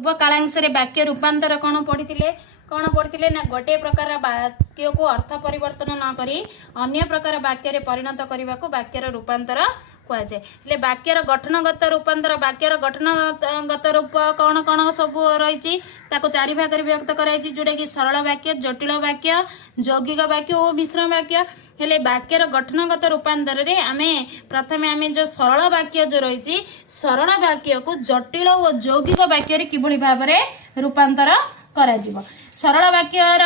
पूर्व कालांश वाक्य रूपांतर कौन पढ़ी ना गोटे प्रकार वाक्य को अर्थ परिवर्तन न करी अन्य प्रकार वाक्य परिणत करने को वाक्यर रूपांतर कहुए। वाक्यर गठनगत रूपांतर वाक्यर गठनगत रूप कौन कौन सब रही चारि भाग विभक्त कराई जोटा कि सरल वाक्य, जटिल वाक्य, यौगिक वाक्य और मिश्र वाक्य। हेले वाक्यर गठनगत रूपांतर रे आमे प्रथमे आमे जो सरल वाक्य जो रही सरल वाक्य को जटिल और यौगिक वाक्य किभली भाव में रूपांतर करा जीवो। सरल वाक्यर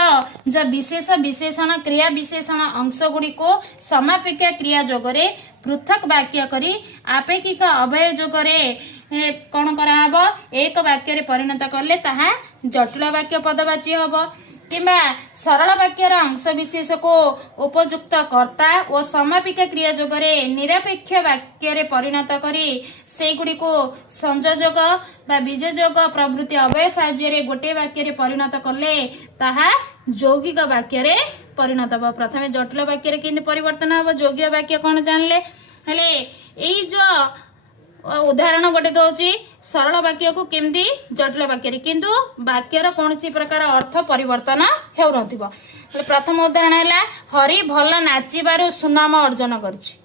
जो विशेष विशेषण क्रिया विशेषण अंश गुड़ी को समापेक्षा क्रिया जोगरे पृथक वाक्य करी आपेक्षिक अवय जोगरे कौन करा एक वाक्य परिणत कले ताहा जटिल वाक्य पदवाची हबो। किंबा सरल वाक्यर अंश विशेष को उपयुक्त कर्ता और समापिका क्रिया जोगरे निरपेक्ष वाक्य परिणत करी से गुड़ी को संयोजक बा बीजयोग प्रभृति अवय साहाय्य गोटे वाक्य परिणत कले ताहा यौगिक वाक्य परिणत हो। प्रथम जटिल वाक्य केंद्र परिवर्तन हम यौगिक वाक्य कौन जानले हेले एई जो उदाहरण गोटे दौची सरल वाक्य को केमती जटिल वाक्य किंतु वाक्यर कौन प्रकार अर्थ परिवर्तन हो नथिबो। प्रथम उदाहरण है हरि भल नाचिबारु सुनाम अर्जन करछि।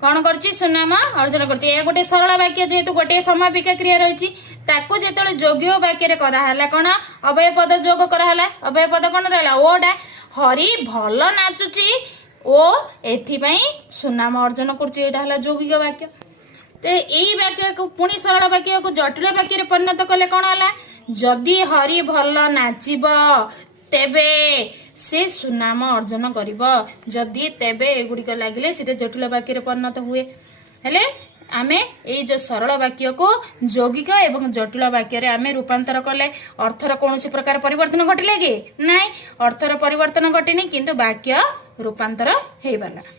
कौन करछि सुनाम अर्जन करछि। ए गोटे सरल वाक्य जेहेतु गोटे समापिका क्रिया रही ताकू जेतले योग्य वाक्य कराला कौन अवय पद जोग कराला अवय पद कौन रहला ओडा हरि भल नाचुछि ओ एथिपई सुनाम अर्जन करछि एटा हला यौगिक वाक्य। ते यही वाक्य को पुणी सरल वाक्य को जटिल वाक्य परिणत कले कौन है जदि हरि भल नाचिब तेबे से सुनाम अर्जन करिब जदि तेबे एगुड़िक लगिले से जटिल वाक्य परिणत हुए। हेले आमे ए जो सरल वाक्य को यौगिक एवं जटिल वाक्य आमे रूपांतर कले अर्थर कौन प्रकार परिवर्तन घटिले कि नाई अर्थर परिवर्तन घटिनी किंतु वाक्य रूपांतर हेबाला।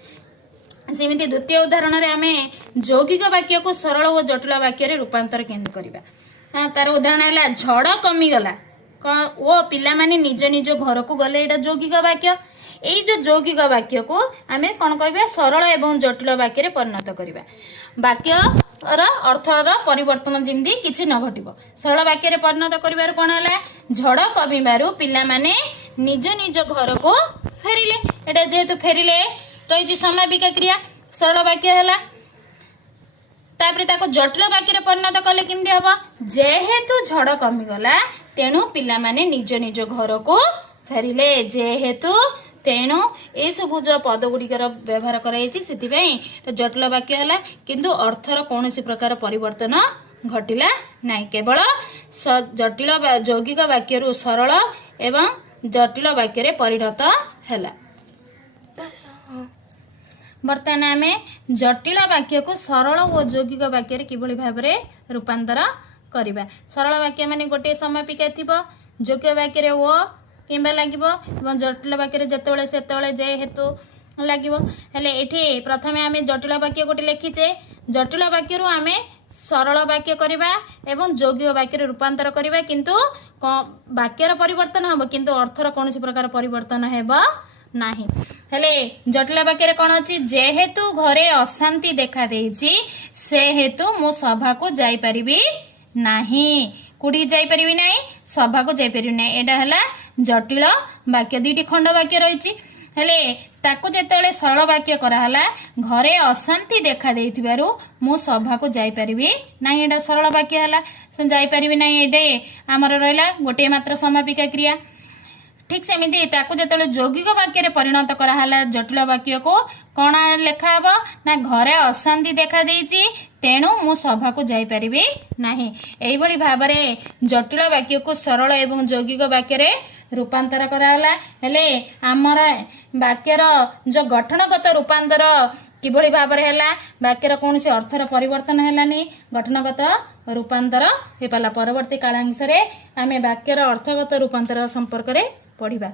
सेमिति द्वितीय उदाहरण रे आमे यौगिक वाक्य को सरल और जटिल वाक्य रूपांतर केंद्र करबा। तार उदाहरण है झड़ कमी गला वो पिला माने निज निज घर को गले एटा यौगिक वाक्य। एई जो यौगिक वाक्य को आमे कोन करबा सरल एवं जटिल वाक्य परिणत करबा। वाक्य अर्थर परिवर्तन जिंदी किछि न घटिबो। सरल वाक्य परिणत करिवार कोन हला झड़ कमिबारु पिला माने निज निज घर को फेरिले एटा जेहेतु फेरिले रही समापिका क्रिया सरल वाक्य है। तापरे ताको जटिल वाक्य परिणत कले किमती हम जेहेतु झड़ कमिगला तेणु पिला माने निज निज घर को फेरिले जेहेतु तेणु ए सब जो पद गुड़िकर व्यवहार कराई जटिल वाक्य है किंतु अर्थर कौन प्रकार परिवर्तन घटिला नहीं केवल जटिल यौगिक वाक्य सरल एवं जटिल वाक्य परिणत है। बर्तमान आमे जटिल वाक्य को सरल और यौगिक वाक्य किभली भाव में रूपांतर करबा। सरल वाक्य माने गोटे समापिका थिबो यौगिक वाक्य ओ किंबा लागिबो एवं जटिल वाक्य जेतेबेले सेतेबेले जे हेतु लागिबो। हेले एठी प्रथमे आमे जटिल वाक्य गोटे लिखिचे जटिल वाक्य आमे सरल वाक्य करबा एवं यौगिक वाक्य रूपांतर करबा किंतु वाक्यर परिवर्तन हबो किंतु अर्थर कौन प्रकार परिवर्तन हेबो नाही। हेले जटिल वाक्य कौन अच्छी जेहेतु घरे अशांति देखा देइछि से हेतु मु सभा को जाई परिबी नाही। कुड़ी जाई परिबी नाही सभा को जाई परिबी नाही एटा हला जटिल वाक्य। दुईटी खंड वाक्य रही हेले ताकू जेतेबेले सरल वाक्य कराला घरे अशांति देखा देइथिबारु मु सभा को जाई परिबी नाही एटा सरल वाक्य हला जाई परिबी नाही एटे हमर रहला गोटे मात्र समापिका क्रिया। ठीक सेमिति ताकू जेतेबेले यौगिक वाक्य परिणत कराला जटिल वाक्य को कौन लेखा हबो ना घरे अशांति देखा देइछि तेणु मु सभा को जाई परिबी नाही। एई भली भाबरे जटिल वाक्य को सरल एवं यौगिक वाक्य रूपांतर कराला। हेले हमर वाक्यर जो गठनगत रूपांतर किभली भाबरे हैला वाक्यर कौन से अर्थर परिवर्तन हैलानी गठनगत रूपांतर हे पाला। परवर्ती कालांश रे आमे वाक्यर अर्थगत रूपांतर संपर्क रे पढ़िबा।